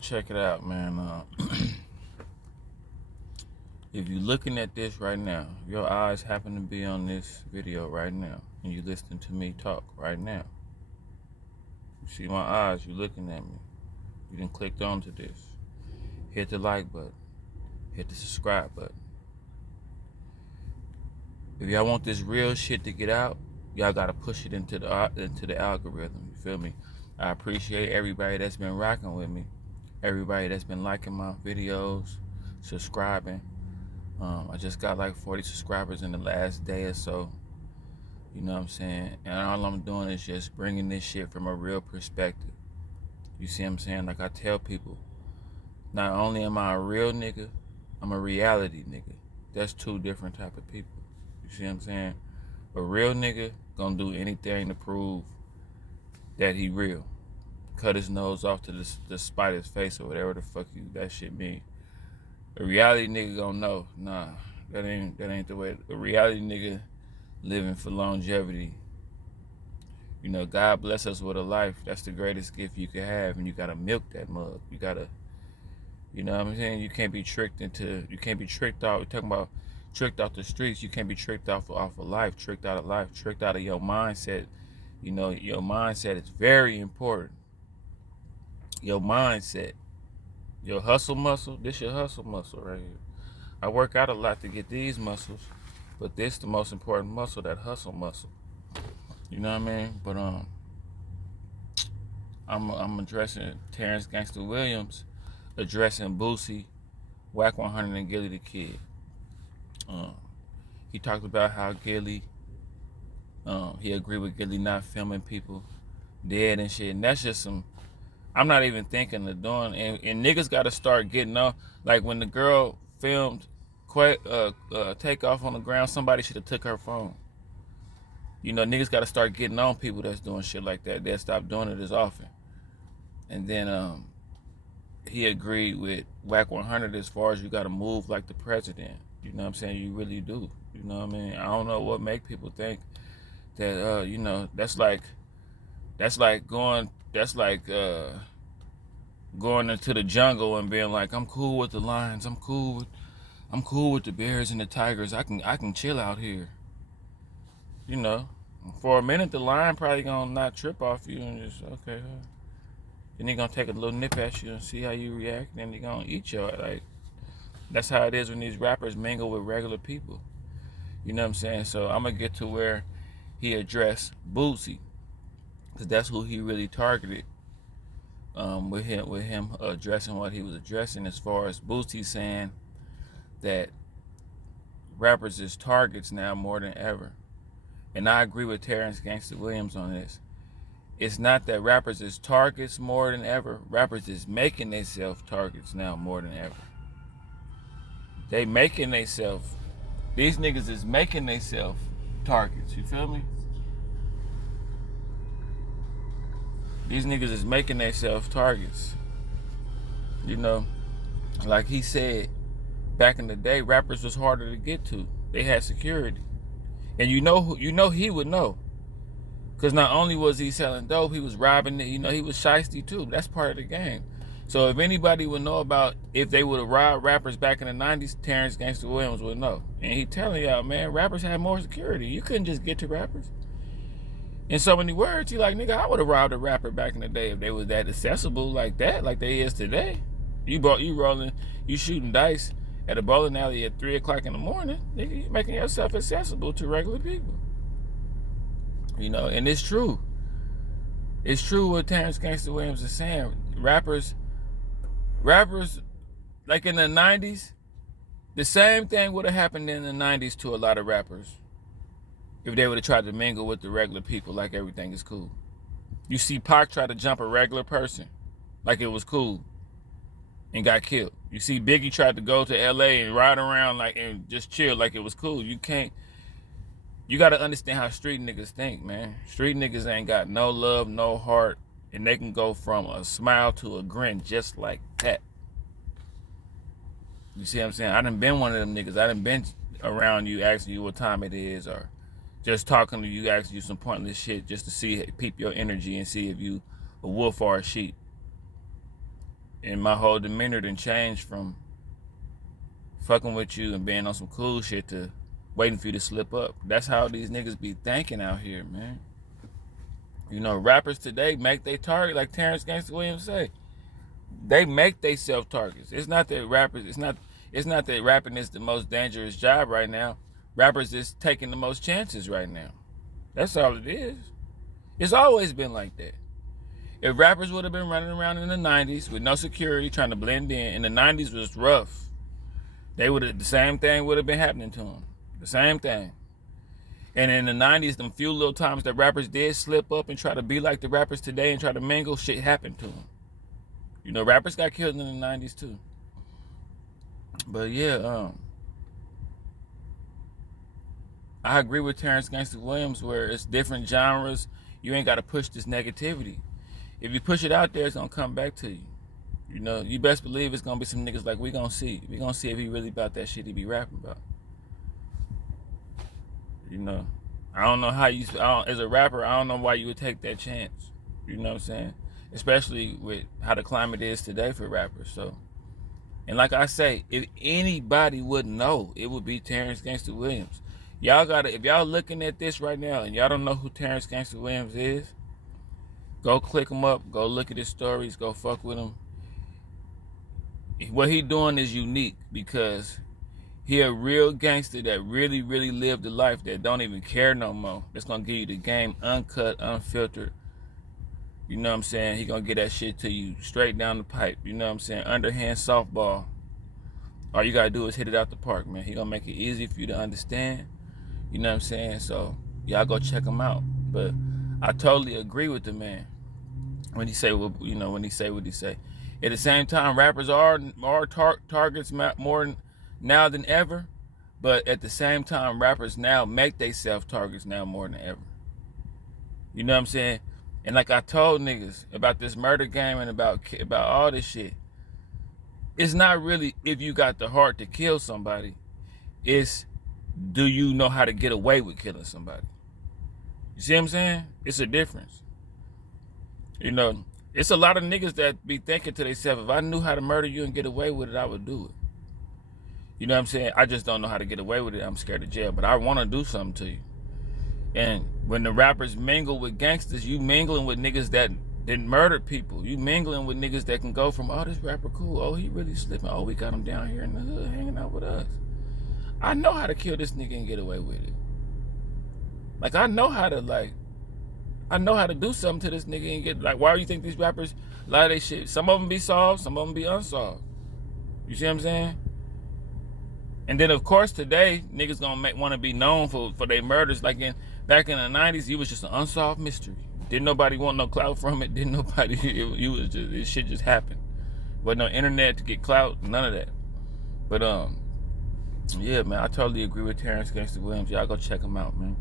Check it out, man. If you're looking at this right now, your eyes happen to be on this video right now, and you listening to me talk right now. You see my eyes, you looking at me. You done clicked onto this. Hit the like button. Hit the subscribe button. If y'all want this real shit to get out, y'all gotta push it into the algorithm. You feel me? I appreciate everybody that's been rocking with me. Everybody that's been liking my videos, subscribing. I just got like 40 subscribers in the last day or so. You know what I'm saying? And all I'm doing is just bringing this shit from a real perspective. You see what I'm saying? Like I tell people, not only am I a real nigga, I'm a reality nigga. That's two different type of people. You see what I'm saying? A real nigga gonna do anything to prove that he real. Cut his nose off to the spite his face or whatever the fuck that shit mean. A reality nigga gonna know, nah, that ain't the way. A reality nigga living for longevity. You know, God bless us with a life. That's the greatest gift you can have, and you gotta milk that mug. You gotta, you know what I'm saying? You can't be tricked off. We're talking about tricked off the streets. You can't be tricked off of life, tricked out of life, tricked out of your mindset. You know, your mindset is very important. Your mindset. Your hustle muscle, this your hustle muscle right here. I work out a lot to get these muscles, but this the most important muscle, that hustle muscle. You know what I mean? But I'm addressing Terrance Gangsta Williams, addressing Boosie, Whack 100 and Gilly the Kid. He talked about how Gilly, he agreed with Gilly not filming people dead and shit, and that's just some. I'm not even thinking of doing, and niggas got to start getting on. Like when the girl filmed Takeoff on the ground, somebody should have took her phone. You know, niggas got to start getting on people that's doing shit like that. They'll stop doing it as often. And then he agreed with Whack 100 as far as you got to move like the president. You know what I'm saying? You really do. You know what I mean? I don't know what make people think that, you know, that's like going into the jungle and being like, I'm cool with the lions, I'm cool with the bears and the tigers. I can chill out here. You know, for a minute the lion probably gonna not trip off you and just okay. Then he gonna take a little nip at you and see how you react. Then he gonna eat you. Like that's how it is when these rappers mingle with regular people. You know what I'm saying? So I'm gonna get to where he addressed Boosie, because that's who he really targeted. With him addressing what he was addressing, as far as Boosie saying that rappers is targets now more than ever. And I agree with Terrance Gangsta Williams on this. It's not that rappers is targets more than ever. Rappers is making themselves targets now more than ever. They making themselves. These niggas is making themselves targets. You feel me? These niggas is making themselves targets. You know, like he said, back in the day, rappers was harder to get to. They had security. And you know he would know. Because not only was he selling dope, he was robbing it. You know, he was shiesty too. That's part of the game. So if anybody would know about if they would have robbed rappers back in the 90s, Terrance Gangsta Williams would know. And he telling y'all, man, rappers had more security. You couldn't just get to rappers. In so many words, he like, nigga, I would have robbed a rapper back in the day if they was that accessible like that, like they is today. You shooting dice at a bowling alley at 3 o'clock in the morning, nigga, you making yourself accessible to regular people. You know, and it's true. It's true what Terrance Gangsta Williams is saying. Rappers, like in the 90s, the same thing would have happened in the 90s to a lot of rappers if they would have tried to mingle with the regular people like everything is cool. You see Pac try to jump a regular person like it was cool and got killed. You see Biggie tried to go to LA and ride around like and just chill like it was cool. You got to understand how street niggas think, man. Street niggas ain't got no love, no heart, and they can go from a smile to a grin just like that. You see what I'm saying? I done been one of them niggas. I done been around you asking you what time it is, or just talking to you, asking you some pointless shit just to peep your energy and see if you a wolf or a sheep. And my whole demeanor done changed from fucking with you and being on some cool shit to waiting for you to slip up. That's how these niggas be thinking out here, man. You know, rappers today make they target, like Terrance Gangsta Williams say. They make they self targets. It's not that rapping is the most dangerous job right now. Rappers is taking the most chances right now. That's all it is. It's always been like that. If rappers would have been running around in the 90s with no security, trying to blend in, and the 90s was rough, the same thing would have been happening to them. The same thing. And in the 90s, them few little times that rappers did slip up and try to be like the rappers today and try to mingle, shit happened to them. You know, rappers got killed in the 90s too. But yeah, I agree with Terrance Gangsta Williams where it's different genres. You ain't got to push this negativity. If you push it out there, it's going to come back to you. You know, you best believe it's going to be some niggas like we going to see. We going to see if he really about that shit he be rapping about. You know, I don't know how as a rapper, I don't know why you would take that chance. You know what I'm saying? Especially with how the climate is today for rappers. So, and like I say, if anybody would know, it would be Terrance Gangsta Williams. If y'all looking at this right now and y'all don't know who Terrance Gangsta Williams is, go click him up, go look at his stories, go fuck with him. What he doing is unique because he a real gangster that really, really lived a life that don't even care no more. That's gonna give you the game uncut, unfiltered. You know what I'm saying? He gonna get that shit to you straight down the pipe. You know what I'm saying? Underhand softball. All you gotta do is hit it out the park, man. He gonna make it easy for you to understand. You know what I'm saying? So y'all go check him out. But I totally agree with the man when he say what he say. At the same time, rappers are targets more now than ever. But at the same time, rappers now make they self targets now more than ever. You know what I'm saying? And like I told niggas about this murder game and about all this shit, it's not really if you got the heart to kill somebody. It's do you know how to get away with killing somebody? You see what I'm saying? It's a difference. You know, it's a lot of niggas that be thinking to themselves, if I knew how to murder you and get away with it, I would do it. You know what I'm saying? I just don't know how to get away with it. I'm scared of jail, but I want to do something to you. And when the rappers mingle with gangsters, you mingling with niggas that murdered people. You mingling with niggas that can go from, oh, this rapper cool. Oh, he really slipping. Oh, we got him down here in the hood hanging out with us. I know how to kill this nigga and get away with it. Like, I know how to do something to this nigga and get, like, why do you think these rappers, a lot of they shit, some of them be solved, some of them be unsolved. You see what I'm saying? And then, of course, today, niggas gonna want to be known for their murders. Like back in the 90s, it was just an unsolved mystery. Didn't nobody want no clout from it. Didn't nobody, this shit just happened. But no internet to get clout, none of that. But, yeah, man, I totally agree with Terrance Gangsta Williams. Y'all go check him out, man.